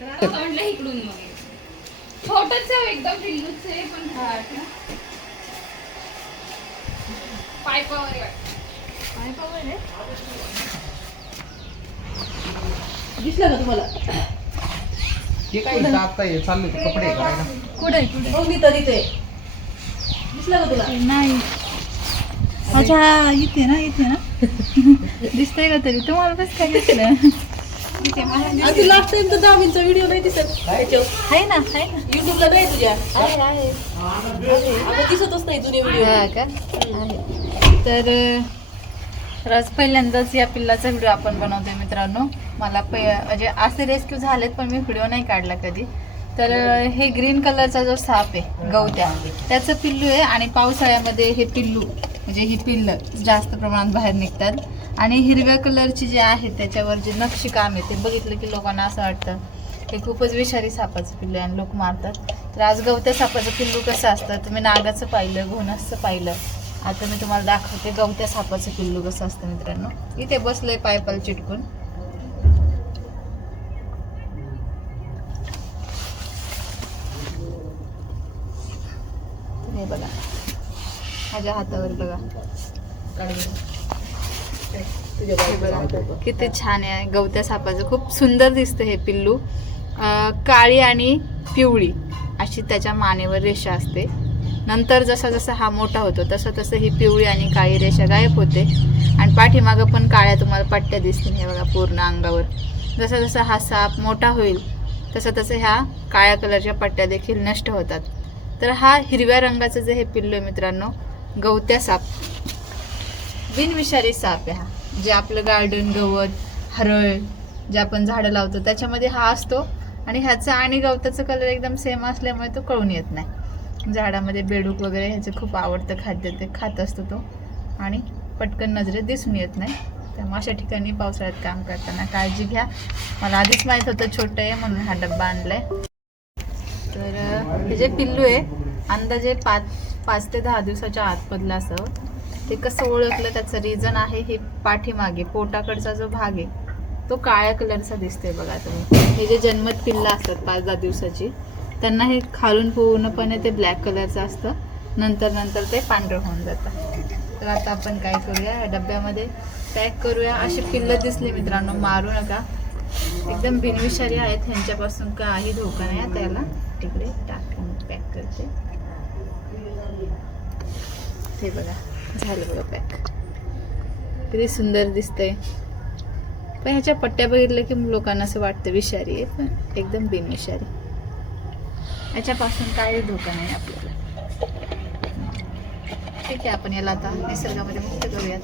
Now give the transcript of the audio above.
म्हटलं इकडून मग छोटच एकदम पिल्लूच आहे पण पायपावर आहे. दिसलं का तुम्हाला? हे काय चाललंय कपडे करायला. कुठे हो तिथे दिसलं का तुला? नाही. अच्छा इथे ना दिसतंय का तरी तुम्हाला कसं काय दिसलं? तू लास्ट टाइम तर दामींचा व्हिडिओ नाही दिसत आहे ना युट्यूबला नाही तुझ्या आहे आता दिसतच नाही जुने व्हिडिओ का तर आज पहिल्यांदाच या पिल्लाचा व्हिडिओ आपण बनवतोय मित्रांनो. मला म्हणजे असे रेस्क्यू झालेत पण मी व्हिडिओ नाही काढला कधी. तर हे ग्रीन कलरचा जो साप आहे गवत्या त्याचं पिल्लू आहे आणि पावसाळ्यामध्ये हे पिल्लू म्हणजे ही पिल्लं जास्त प्रमाणात बाहेर निघतात आणि हिरव्या कलरची जे आहे त्याच्यावर जे नक्षीकाम आहे ते बघितलं की लोकांना असं वाटतं हे खूपच विषारी सापाचं पिल्लू आहे आणि लोक मारतात. तर आज गवत्या सापाचं पिल्लू कसं असतं तुम्ही नागाचं पाहिलं घोणसचं पाहिलं आता मी तुम्हाला दाखवते गवत्या सापाचं पिल्लू कसं असतं मित्रांनो. इथे बसलंय पायपाल चिटकून हे बघा माझ्या हातावर बघा किती छान आहे गवत्या सापाचं खूप सुंदर दिसतं हे पिल्लू. काळी आणि पिवळी अशी त्याच्या मानेवर रेषा असते. नंतर जसा जसा हा मोठा होतो तसं तसं ही पिवळी आणि काळी रेषा गायब होते आणि पाठीमागं पण काळ्या तुम्हाला पट्ट्या दिसतील हे बघा पूर्ण अंगावर. जसा जसा हा साप मोठा होईल तसं तसं ह्या काळ्या कलरच्या पट्ट्या देखील नष्ट होतात. तर हा हिरव्या रंगाचं जे हे पिल्लू आहे मित्रांनो गवत्या साप बिनविषारी साप आहे. हा जे आपलं गार्डन गवत हरळ जे आपण झाडं लावतो त्याच्यामध्ये हा असतो आणि ह्याचा आणि गवताचा कलर एकदम सेम असल्यामुळे तो कळून येत नाही. झाडामध्ये बेडूक वगैरे ह्याचं खूप आवडतं खाद्य ते खात असतो तो आणि पटकन नजरेत दिसून येत नाही. त्यामुळे अशा ठिकाणी पावसाळ्यात काम करताना काळजी घ्या. मला आधीच माहीत होतं छोटं आहे म्हणून हा डब्बा आणलाय. तर हे जे पिल्लू आहे अंदाजे 5 ते 10 दिवसाच्या आतमधलं असावं. ते कसं ओळखलं त्याचं रिझन आहे हे पाठीमागे पोटाकडचा जो भाग आहे तो काळ्या कलरचा दिसतोय बघा तुम्ही. हे जे जन्मत पिल्लं असतात 5-10 दिवसाची त्यांना हे खालून पूर्णपणे ते ब्लॅक कलरचं असतं नंतर ते पांढरं होऊन जातं. तर आता आपण काय करूया या डब्यामध्ये पॅक करूया. अशी पिल्लं दिसली मित्रांनो मारू नका एकदम बिनविषारी आहेत ह्यांच्यापासून काही धोका नाही. त्याला तिकडे टाकून पॅक करते. हे बघा झालं बघा पॅक. किती सुंदर दिसतंय पण ह्याच्या पट्ट्या बघितल्या की लोकांना असं वाटतं विषारी आहे पण एकदम बिनविषारी. याच्यापासून काही धोका नाही आपल्याला. ठीक आहे आपण याला आता निसर्गामध्ये मुक्त करूयात.